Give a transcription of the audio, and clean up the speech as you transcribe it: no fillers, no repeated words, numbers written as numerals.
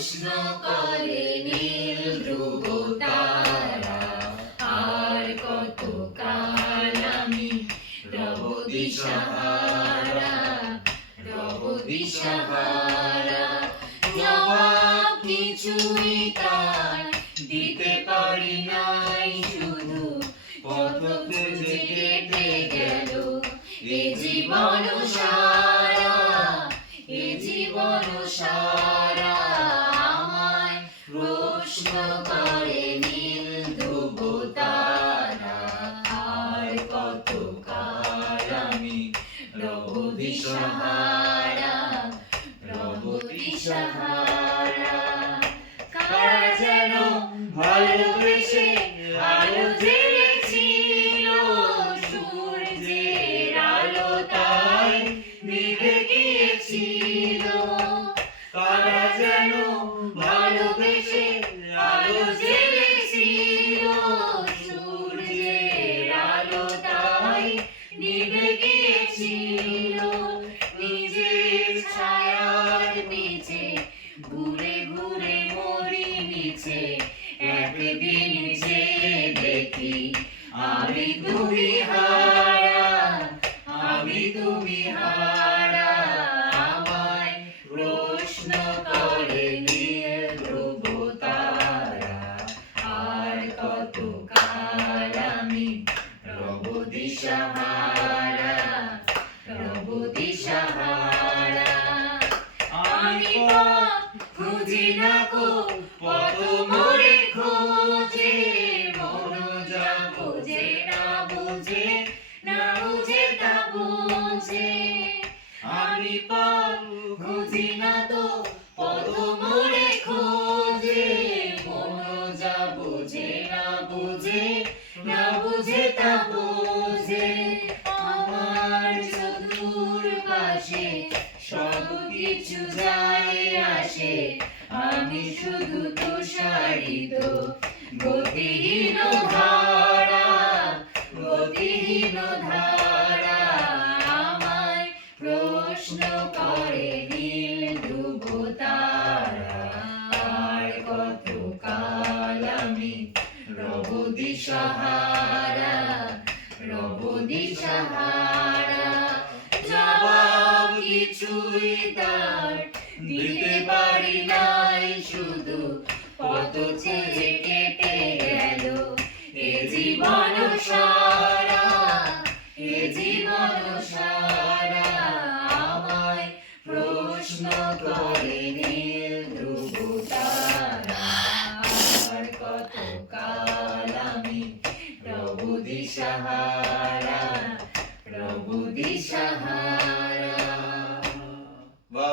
প্রশ্ন করে নীল ধ্রুব তারা, আর কত কাল আমি রব দিশাহারা, রব দিশাহারা। জবাব কিছুই তার দিতে পারি নাই, শুধু পথ খুঁজে কেটে গেল এ জীবন সারা, এ জীবন সারা। আমায় প্রশ্ন করে নীল ধ্রুব তারা, আর কত কাল আমি রব দিশাহারা, রব দিশাহারা। কারা যেন ভালোবেসে আলো জ্বেলেছিল, সূর্যের আলো তাই নিভে গিয়েছিল। কারা যেন ভালোবেসে আলো জ্বেলেছিল, সূর্যের আলো তাই নিভে গিয়েছিল। নিজের ছায়ার নিচে ঘুরে ঘুরে মরি নিচে, একদিন যে দেখি আমি তুমি হারা, আমি তুমি হারা। আমায় প্রশ্ন করে নীল ধ্রুব তারা, আর কত কাল আমি রব দিশাহারা, রব দিশাহারা। আমি পথ খুঁজি না কো, পথ মোরে খোঁজে, মন যা বোঝে না বুঝে, না বুঝে তা বোঝে। আমি পথ খুঁজি না তো, পথ মোরে খোঁজে, মন যা বোঝে না বুঝে, না বুঝে তা বোঝে। আমার চতুর পাশে সব কিছু যায় আসে, আমি শুধু তুষারিত গতিহীন ধারা, গতিহীন ধারা। আমায় প্রশ্ন করে নীল ধ্রুব তারা, আর কত কাল আমি রব দিশাহারা, রব দিশাহারা। জবাব কিছুই তার দিতে পারি নাই, শুধু পথ খুঁজে কেটে গেল এ জীবন সারা, এ জীবন সারা। আমায় প্রশ্ন করে নীল ধ্রুব তারা, আর কত কাল আমি রব দিশাহারা, রব দিশাহারা।